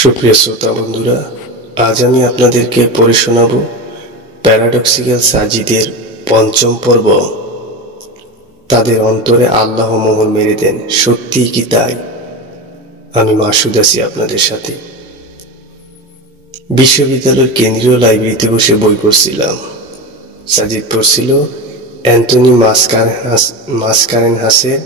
সুপ্রিয় শ্রোতা বন্ধুরা, আজ আমি আপনাদেরকে পড়ে শোনাব প্যারাডক্সিক্যাল সাজিদের পঞ্চম পর্ব। তাদের অন্তরে আল্লাহ মোহর মেরে দেন, সত্যিই কি তাই? আমি মাসুদ আছি আপনাদের সাথে। বিশ্ববিদ্যালয়ের কেন্দ্রীয় লাইব্রেরিতে বসে বই পড়ছিলাম। সাজিদ পড়ছিল অ্যান্টনি মাসকারেনহাসের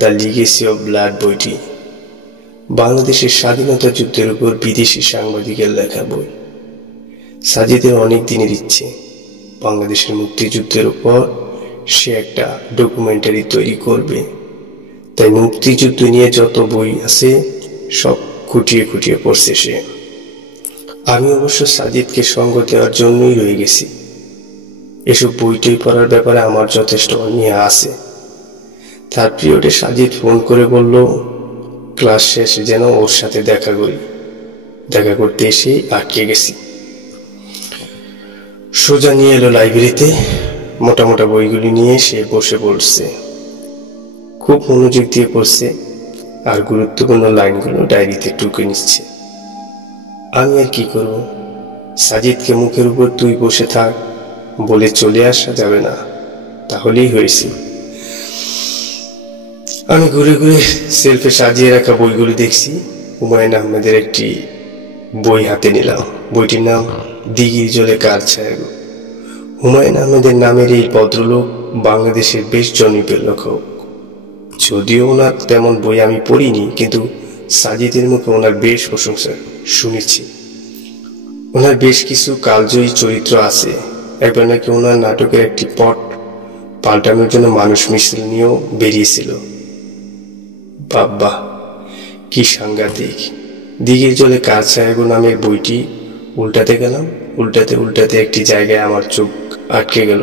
দ্য লিগেসি অব ব্লাড বইটি। বাংলাদেশের স্বাধীনতা যুদ্ধের উপর বিদেশি সাংবাদিকের লেখা বই। সাজিদের অনেক দিনের ইচ্ছে, বাংলাদেশের মুক্তিযুদ্ধের উপর সে একটা ডকুমেন্টারি তৈরি করবে। তাই মুক্তিযুদ্ধ নিয়ে যত বই আছে সব খুঁটিয়ে খুঁটিয়ে পড়ছে সে। আমি অবশ্য সাজিদকে সঙ্গ দেওয়ার জন্যই রয়ে গেছি। এসব বইটই পড়ার ব্যাপারে আমার যথেষ্ট অনীহা আছে। তার পিরিয়ডে সাজিদ ফোন করে বলল ক্লাস শেষে যেন ওর সাথে দেখা করি। দেখা করতে এসেই আটকে গেছি। সোজা নিয়ে এলো লাইব্রেরিতে। মোটা মোটা বইগুলি নিয়ে সে বসে পড়ছে, খুব মনোযোগ দিয়ে পড়ছে, আর গুরুত্বপূর্ণ লাইনগুলো ডায়েরিতে টুকে নিচ্ছে। আমি আর কি করব? সাজিদকে মুখের উপর তুই বসে থাক বলে চলে আসা যাবে না, তাহলেই হয়েছে। আমি ঘুরে ঘুরে সেলফে সাজিয়ে রাখা বইগুলি দেখছি। হুমায়ুন আহমেদের একটি বই হাতে নিলাম। বইটির নাম দিঘির জলে কার ছায়া। হুমায়ুন আহমেদের নামের এই ভদ্রলোক বাংলাদেশের বেশ জনপ্রিয় লেখক। যদিও ওনার তেমন বই আমি পড়িনি, কিন্তু সাজিদের মুখে ওনার বেশ প্রশংসা শুনেছি। ওনার বেশ কিছু কালজয়ী চরিত্র আছে। একবার নাকি ওনার নাটকের একটি পট পাল্টানোর জন্য মানুষ মিছিল নিয়েও বেরিয়েছিল। বাবা, কি সাংঘাতিক! দিঘির জলে কার ছায়া নামের বইটি উল্টাতে গেলাম। উল্টাতে উল্টাতে একটি জায়গায় আমার চোখ আটকে গেল।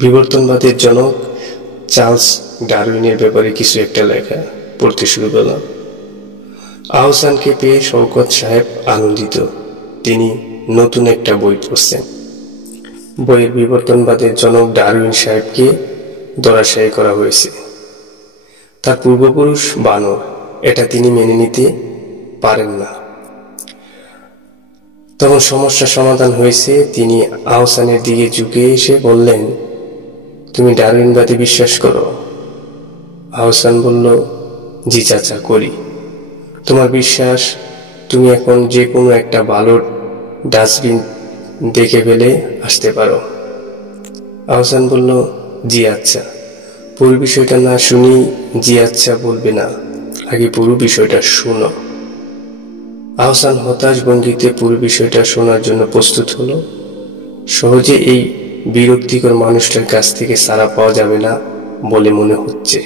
বিবর্তনবাদের জনক চার্লস ডারউইনের ব্যাপারে কিছু একটা লেখা। পড়তে শুরু করলাম। আহসানকে পেয়ে শওকত সাহেব আনন্দিত। তিনি নতুন একটা বই পড়ছেন। বইয়ের বিবর্তনবাদের জনক ডারউইন সাহেবকে ধরাশায়ী করা হয়েছে। তার পূর্বপুরুষ বানর, এটা তিনি মেনে নিতে পারেন না। তখন সমস্যার সমাধান হয়েছে। তিনি আহসানের দিকে ঝুঁকে এসে বললেন, তুমি ডারউইনবাদে বিশ্বাস করো? আহসান বলল, জি চাচা, করি। তোমার বিশ্বাস? তুমি এখন যে কোনো একটা ভালো ডাস্টবিন দেখে ফেলে আসতে পারো। আহসান বলল, জি আচ্ছা। পুরো বিষয়টা না শুনি জি আচ্ছা বলবে না, আগে পুরো বিষয়টা শুনো। আহসান হতাশ ভঙ্গিতে পুরো বিষয়টা শোনার জন্য প্রস্তুত হলো। সহজে এই বিরক্তিকর মানুষটার কাছ থেকে সাড়া পাওয়া যাবে না বলে মনে হচ্ছে।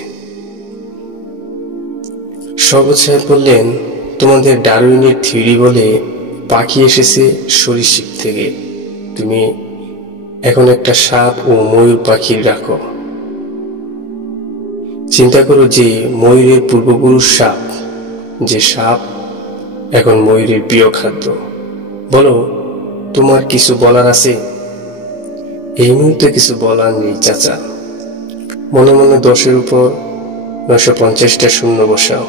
শওকত সাহেব বললেন, তোমাদের ডারউইনের থিওরি বলে পাখি এসেছে সরীসৃপ থেকে। তুমি এখন একটা সাপ ও ময়ূর পাখি রাখো। চিন্তা করো যে ময়ূরের পূর্বপুরুষ সাপ, যে সাপ এখন ময়ূরের প্রিয় খাদ্য। বলো, তোমার কিছু বলার আছে? এই মুহূর্তে কিছু বলার নেই চাচা। মনে মনে 10-এর উপর 950টা শূন্য বসাও।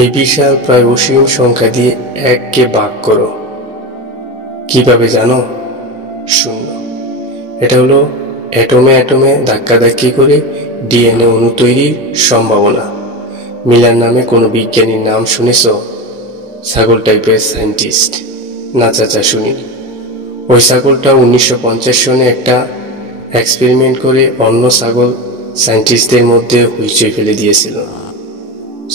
এই বিশাল প্রায় অসীম সংখ্যা দিয়ে 1কে ভাগ করো। কিভাবে জানো? শূন্য। এটা হলো অ্যাটমে অ্যাটমে ধাক্কাধাক্কি করে ডিএনএ অণু তৈরির সম্ভাবনা। মিলার নামে কোনো বিজ্ঞানীর নাম শুনেছ? ছাগল টাইপের সায়েন্টিস্ট? না চাচা, শুনিনি। ওই ছাগলটা 1950 সনে একটা এক্সপেরিমেন্ট করে অন্য ছাগল সায়েন্টিস্টদের মধ্যে হইচই ফেলে দিয়েছিল।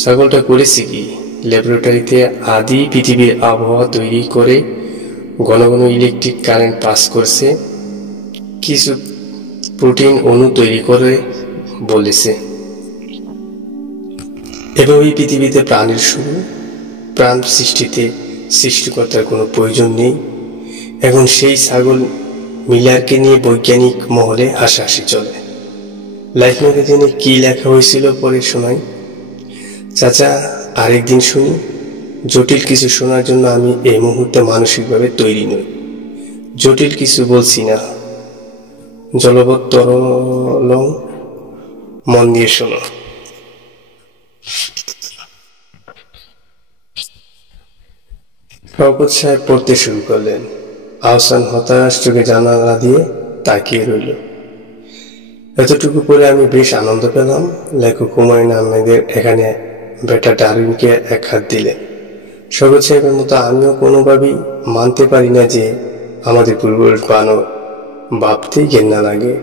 ছাগলটা করেছে কি, ল্যাবরেটরিতে আদি পৃথিবীর আবহাওয়া তৈরি করে ঘন ঘন ইলেকট্রিক কারেন্ট পাস করছে, কিছু প্রোটিন অণু তৈরি করে বলেছে। এভাবেই পৃথিবীতে প্রাণের শুরু। প্রাণ সৃষ্টিতে সৃষ্টিকর্তার কোনো প্রয়োজন নেই। এখন সেই ছাগল মিলারকে নিয়ে বৈজ্ঞানিক মহলে হাসাহাসি চলে। লাইফ ম্যাগাজিনে কি লেখা হয়েছিল পরে শোনাই চাচা, আরেকদিন শুনি। জটিল কিছু শোনার জন্য আমি এই মুহূর্তে মানসিকভাবে তৈরি নই। জটিল কিছু বলছি না, জলবৎ তরল, মন দিয়ে শোনো। শওকত সাহেব পড়তে শুরু করলেন। আহসান হতাশ চোখে জানালা দিয়ে তাকিয়ে রইল। এতটুকু পরে আমি বেশ আনন্দ পেলাম। লেখক হুমায়ুন আহমেদের এখানে বেটা ডারউইনকে এক হাত দিলেন। শওকত সাহেবের মতো আমিও কোনোভাবেই মানতে পারি না যে আমাদের পূর্বপুরুষ বানর, ভাবতেই ঘেন্না লাগে।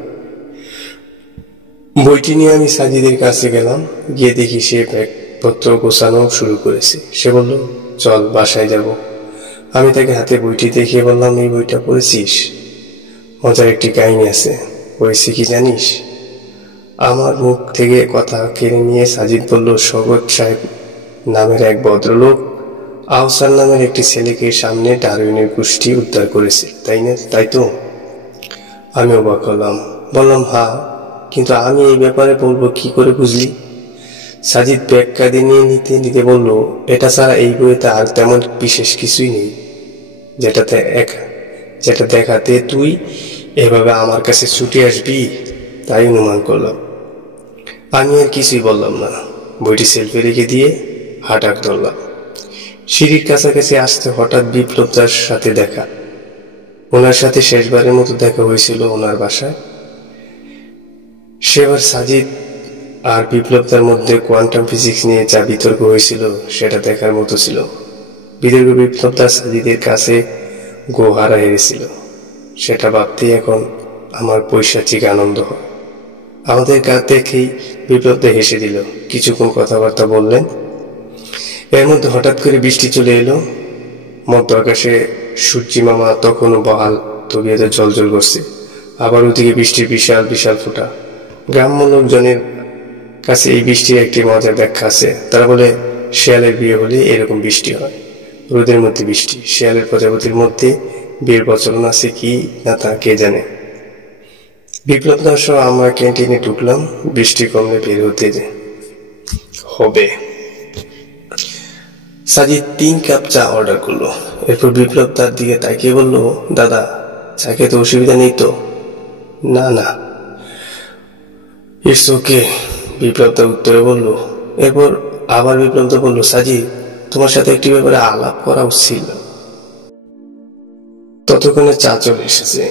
বইটি নিয়ে আমি সাজিদের কাছে গেলাম। গিয়ে দেখি সে ব্যাগপত্র গোছানো শুরু করেছে। সে বলল, চল বাসায় যাব। আমি তাকে হাতে বইটি দেখিয়ে বললাম, এই বইটা পড়েছিস? মজার একটি কাহিনী আছে। পড়েছি কি জানিস? আমার মুখ থেকে কথা কেড়ে নিয়ে সাজিদ বলল, শওকত সাহেব নামের এক ভদ্রলোক আহসান নামের একটি ছেলেকে সামনে ডারউইনের গোষ্ঠী উদ্ধার করেছে, তাই না? তাই তো? আমি অবাক হলাম। বললাম, হ্যাঁ, কিন্তু আমি এই ব্যাপারে বলবো কি করে, বুঝলি? সাজিদ ব্যাগ কাঁধে নিয়ে নিতে নিতে বলল, এটা ছাড়া এই বইতে আর তেমন বিশেষ কিছুই নেই যেটা দেখাতে তুই এভাবে আমার কাছে ছুটে আসবি, তাই অনুমান করলাম। আমি আর কিছুই বললাম না। বইটি সেলফে রেখে দিয়ে হাঁটাক ধরলাম। সিঁড়ির কাছাকাছি আসতে হঠাৎ বিপ্লবদার সাথে দেখা। ওনার সাথে শেষবারের মতো দেখা হয়েছিল ওনার বাসায়। সেবার সাজিদ আর বিপ্লবদার মধ্যে কোয়ান্টাম ফিজিক্স নিয়ে যা বিতর্ক হয়েছিল সেটা দেখার মতো ছিল। বিতর্ক বিপ্লবদা সাজিদের কাছে গোহারা হেরেছিল, সেটা ভাবতেই এখন আমার পৈশাচিক আনন্দ হয়। আমাদের কাছ দেখেই বিপ্লবদা হেসে দিল। কিছুক্ষণ কথাবার্তা বললেন। এর মধ্যে হঠাৎ করে বৃষ্টি চলে এলো। মধ্য আকাশে সূর্যি মামা তখনও বহাল তবিয়তে জ্বলজ্বল করছে। আবার ওদিকে বৃষ্টির বিশাল বিশাল ফোঁটা। গ্রাম্য লোকজনের কাছে এই বৃষ্টির একটি মজার ব্যাখ্যা আছে। তারা বলে, শেয়ালের বিয়ে হলে এরকম বৃষ্টি হয়, রোদের মধ্যে বৃষ্টি। শেয়ালের প্রজাপতির মধ্যে বিয়ের প্রচলন আছে কি না তা কে জানে। বিপ্লবদার সহ আমরা ক্যান্টিনে ঢুকলাম। বৃষ্টি কমলে বের হতে হবে। সাজিদ 3 কাপ চা অর্ডার করলো। এরপর বিপ্লব তার দিকে তাকিয়ে বলল, দাদা, চা খেতে অসুবিধা নেই তো? না না, ইটস ওকে, বিপ্লবদা উত্তরে বলল। এরপর আবার বিপ্লবদা বলল, সাজিদ, তোমার সাথে একটি ব্যাপারে আলাপ করা উচিত। ততক্ষণে চা চলে এসেছে।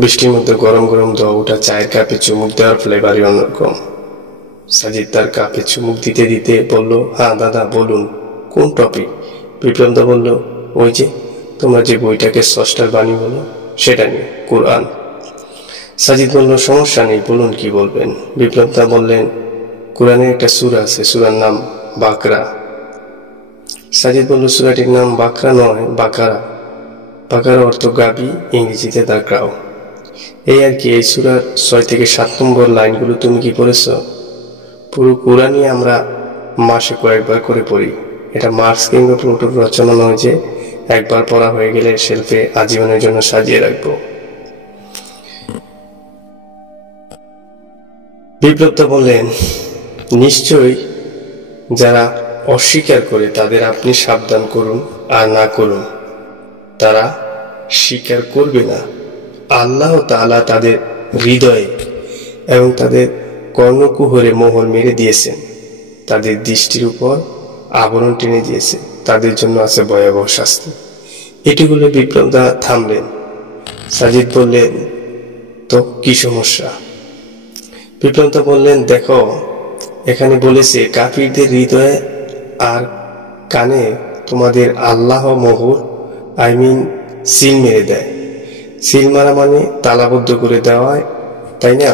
বৃষ্টির মধ্যে গরম গরম ধোয়া ওঠা চায়ের কাপে চুমুক দেওয়ার ফ্লেভারই অন্যরকম। সাজিদ তার কাপে চুমুক দিতে দিতে বলল, হ্যাঁ দাদা বলুন, কোন টপিক? বিপ্লবদা বলল, ওই যে তোমরা যে বইটাকে স্রষ্টার বাণী বলো সেটা নিয়ে, কোরআন। সাজিদ বলল, সমস্যা নেই, বলুন কি বলবেন। বিপ্লবদা বললেন, কোরআনের একটা সূরা আছে, সূরার নাম বাকরা। সাজিদ বলল, সূরাটির নাম বাকরা নয়, বাকারা। বাকারা অর্থ গাবি, ইংরেজিতে দা ক্রাউ। এই আর কি। এই সূরার 6 থেকে 7 নম্বর লাইনগুলো তুমি কি পড়েছ? পুরো কোরআনই আমরা মাসে কয়েকবার করে পড়ি। এটা মার্কস কিংবা প্লুটোর রচনা নয় যে একবার পড়া হয়ে গেলে শেলফে আজীবনের জন্য সাজিয়ে রাখবো। বিপ্লবদা বললেন, নিশ্চয়ই যারা অস্বীকার করে তাদের আপনি সাবধান করুন আর না করুন, তারা স্বীকার করবে না। আল্লাহ তাআলা তাদের হৃদয়ে এবং তাদের কর্ণকুহরে মোহর মেরে দিয়েছেন, তাদের দৃষ্টির উপর আবরণ টেনে দিয়েছে, তাদের জন্য আছে ভয়াবহ শাস্তি। এটি বলে বিপ্লবদা থামলেন। সাজিদ বললেন, তো কি সমস্যা? বিপ্লবদা বললেন, দেখো, এখানে বলেছে কাফিরদের হৃদয়ে আর কানে তোমাদের আল্লাহ মোহর সিল মেরে দেয়। সিল মারা মানে তালাবদ্ধ করে দেওয়া, তাই না?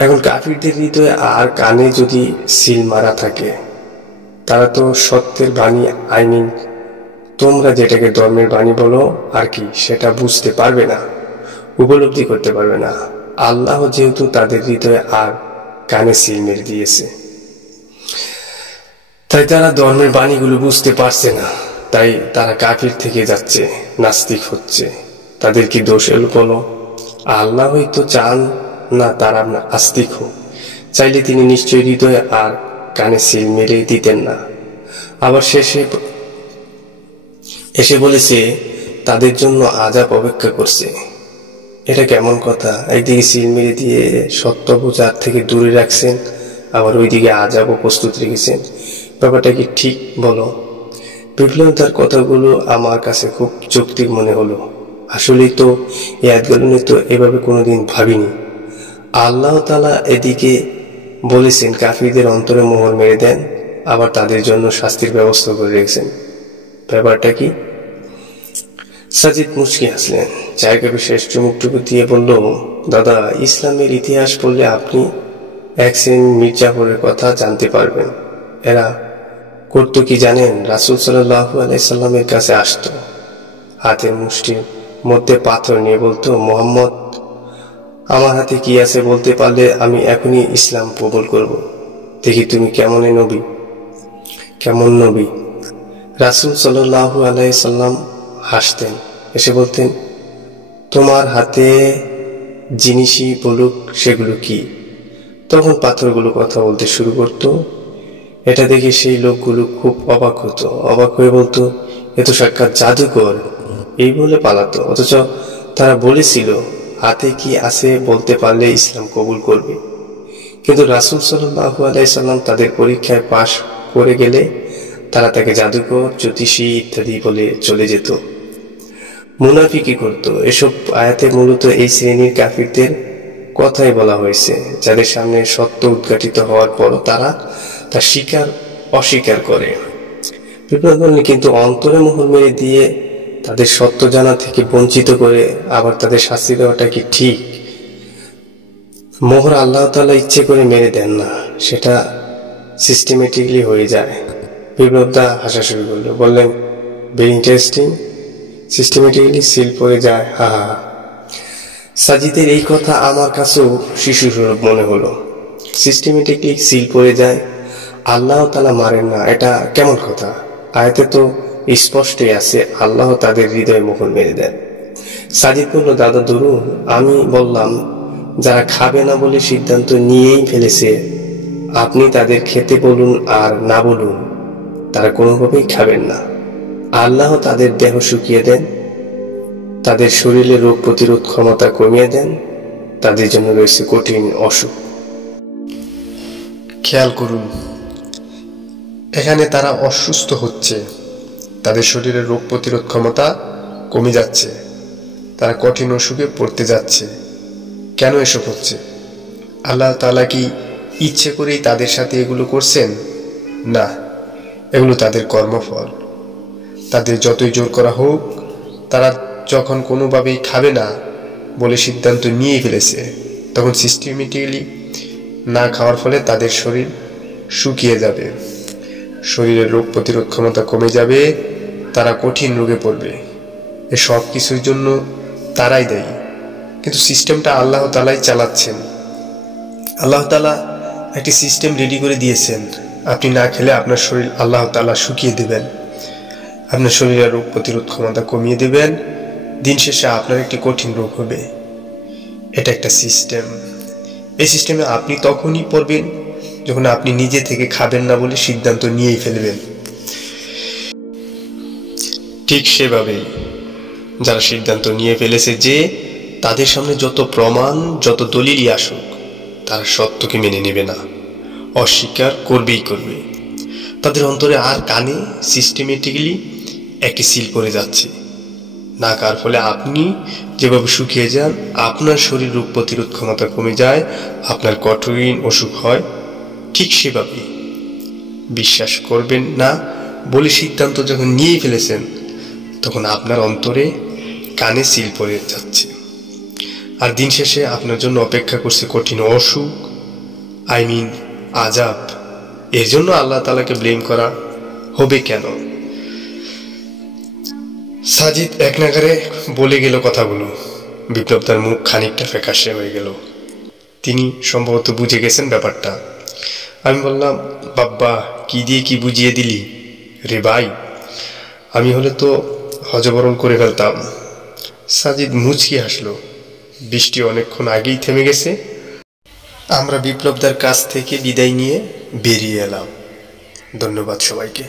এখন কাফিরদের হৃদয়ে আর কানে যদি সিল মারা থাকে, তারা তো সত্যের বাণী, তোমরা যেটাকে ধর্মের বাণী বলো আর কি, সেটা বুঝতে পারবে না, উপলব্ধি করতে পারবে না। আল্লাহ যেহেতু তাদের হৃদয়ে আর কানে সিল মেরে দিয়েছে, তাই তারা ধর্মের বাণীগুলো বুঝতে পারছে না, তাই তারা কাফির থেকে যাচ্ছে, নাস্তিক হচ্ছে। তাদের কি দোষ এলো বলো? আল্লাহ হয়তো চান না তারা আস্তিক হোক, চাইলে তিনি নিশ্চয়ই হৃদয়ে আর কানে সিল মেরে দিতেন না। আবার শেষে এসে বলেছে তাদের জন্য আযাব অপেক্ষা করছে। এটা কেমন কথা? একদিকে সিল মেরে দিয়ে সত্য বোঝার থেকে দূরে রাখছেন, আবার ওইদিকে আযাবও প্রস্তুত রেখেছেন। ব্যাপারটা কি ঠিক বলো? বিপ্লবীর কথাগুলো আমার কাছে খুব যৌক্তিক মনে হলো। আসলেই তো এই আয়াতগুলো নিয়ে তো এভাবে কোনোদিন ভাবিনি। আল্লাহ তাআলা এদিকে বলেছেন কাফিরদের অন্তরে মোহর মেরে দেন, আবার তাদের জন্য শাস্তির ব্যবস্থা করে রেখেছেন। ব্যাপারটা কি? সাজিদ মুচকি হাসলেন, চায়ের কাপে শেষ চুমুকটুকু দিয়ে বলল, দাদা, ইসলামের ইতিহাস পড়লে আপনি এক শ্রেণীর মির্জাফরের কথা জানতে পারবেন। এরা করতো কি জানেন? রাসূল সাল্লাল্লাহু আলাইহি সাল্লামের কাছে আসতো, হাতের মুষ্টির মধ্যে পাথর নিয়ে বলতো, মুহাম্মদ, আমার হাতে কি আছে বলতে পারলে আমি এখনই ইসলাম কবুল করব। দেখি তুমি কেমন নবী। রাসূল সাল্লাল্লাহু আলাইহি সাল্লাম হাসতেন, এসে বলতেন, তোমার হাতে জিনিসই বলুক সেগুলো কি। তখন পাথরগুলো কথা বলতে শুরু করত। এটা দেখে সেই লোকগুলো খুব অবাক হতো, অবাক হয়ে বলতো, এ তো সাক্ষাৎ জাদুকর, এই বলে পালাতো। অথচ তারা বলেছিল হাতে কি আছে বলতে পারলে ইসলাম কবুল করবে। কিন্তু রাসূল সাল্লাল্লাহু আলাইহি সাল্লাম তাদের পরীক্ষায় পাশ করে গেলে তারা তাকে জাদুকর, জ্যোতিষী ইত্যাদি বলে চলে যেত। মুনাফিকি করত। এসব আয়াতে মূলত এই শ্রেণীর কাফিরদের কথাই বলা হয়েছে, যাদের সামনে সত্য উদ্ঘাটিত হওয়ার পরও তারা তা অস্বীকার করে। বিপ্লবী কিন্তু অন্তরে মোহর মেরে দিয়ে তাদের সত্য জানা থেকে বঞ্চিত করে আবার তাদের শাস্তি দেওয়াটা কি ঠিক? মোহর আল্লাহ তাআলা ইচ্ছে করে মেরে দেন না, সেটা সিস্টেমেটিকলি হয়ে যায়। বিপ্লবদা হাসা শুরু করলো, বললেন, ভেরি ইন্টারেস্টিং। সিস্টেমেটিকলি সিল পড়ে যায়, হা হা হা। সাজিদের এই কথা আমার কাছেও শিশু সুলভ মনে হলো। সিস্টেমেটিকলি সিল পড়ে যায়, আল্লাহ তাআলা মারেন না, এটা কেমন কথা? আয়াতে তো স্পষ্টই আছে আল্লাহ তাদের হৃদয়ে মোহর মেরে দেন। সাজিদ বলল, দাদা ধরুন আমি বললাম যারা খাবে না বলে সিদ্ধান্ত নিয়েই ফেলেছে, আপনি তাদের খেতে বলুন আর না বলুন, তারা কোনোভাবেই খাবেন না। আল্লাহ তাদের দেহ শুকিয়ে দেন, তাদের শরীরে রোগ প্রতিরোধ ক্ষমতা কমিয়ে দেন, তাদের জন্য রয়েছে কঠিন অসুখ। খেয়াল করুন, এখানে তারা অসুস্থ হচ্ছে, তাদের শরীরের রোগ প্রতিরোধ ক্ষমতা কমে যাচ্ছে, তারা কঠিন অসুখে পড়তে যাচ্ছে। কেন এসব হচ্ছে? আল্লাহ তাআলা কি ইচ্ছে করেই তাদের সাথে এগুলো করছেন? না, এগুলো তাদের কর্মফল। তাদের যতই জোর করা হোক, তারা যখন কোনোভাবেই খাবে না বলে সিদ্ধান্ত নিয়ে ফেলেছে, তখন সিস্টেমেটিক্যালি না খাওয়ার ফলে তাদের শরীর শুকিয়ে যাবে, শরীরের রোগ প্রতিরোধ ক্ষমতা কমে যাবে, তারা কঠিন রোগে পড়বে। এ সব কিছুর জন্য তারাই দায়ী, কিন্তু সিস্টেমটা আল্লাহ তাআলাই চালাচ্ছেন। আল্লাহ তাআলা একটি সিস্টেম রেডি করে দিয়েছেন, আপনি না খেলে আপনার শরীর আল্লাহ তাআলা শুকিয়ে দেবেন, আপনার শরীরের রোগ প্রতিরোধ ক্ষমতা কমিয়ে দেবেন, দিন শেষে আপনার একটি কঠিন রোগ হবে। এটা একটা সিস্টেম। এই সিস্টেমে আপনি তখনই পড়বেন যখন আপনি নিজে থেকে খাবেন না বলে সিদ্ধান্ত নিয়েই ফেলবেন। ঠিক সেভাবেই যারা সিদ্ধান্ত নিয়ে ফেলেছে যে তাদের সামনে যত প্রমাণ, যত দলিলই আসুক, তারা সত্যকে মেনে নেবে না, অস্বীকার করবে, তাদের অন্তরে আর কানে সিস্টেমেটিক্যালি একটি সিল পড়ে যাচ্ছে। না খাওয়ার ফলে আপনি যেভাবে শুকিয়ে যান, আপনার শরীর রোগ প্রতিরোধ ক্ষমতা কমে যায়, আপনার কঠিন অসুখ হয়, ঠিক সেভাবেই বিশ্বাস করবেন না বলে সিদ্ধান্ত যখন নিয়েই ফেলেছেন, তখন আপনার অন্তরে কানে সিল পড়ে যাচ্ছে, আর দিন শেষে আপনার জন্য অপেক্ষা করছে কঠিন অসুখ, আযাব। এর জন্য আল্লাহ তাআলাকে ব্লেম করা হবে কেন? সাজিদ এক নাগারে বলে গেল কথাগুলো। বিপ্লবদার মুখ খানিকটা ফ্যাকাশে হয়ে গেল। তিনি সম্ভবত বুঝে গেছেন ব্যাপারটা। আমি বললাম, বাব্বা, কি দিয়ে কি বুঝিয়ে দিলি রে ভাই, আমি হলে তো হজবরল করে ফেলতাম। সাজিদ মুচকি হাসলো। বৃষ্টি অনেকক্ষণ আগেই থেমে গেছে। আমরা বিপ্লবদার কাছ থেকে বিদায় নিয়ে বেরিয়ে এলাম। ধন্যবাদ সবাইকে।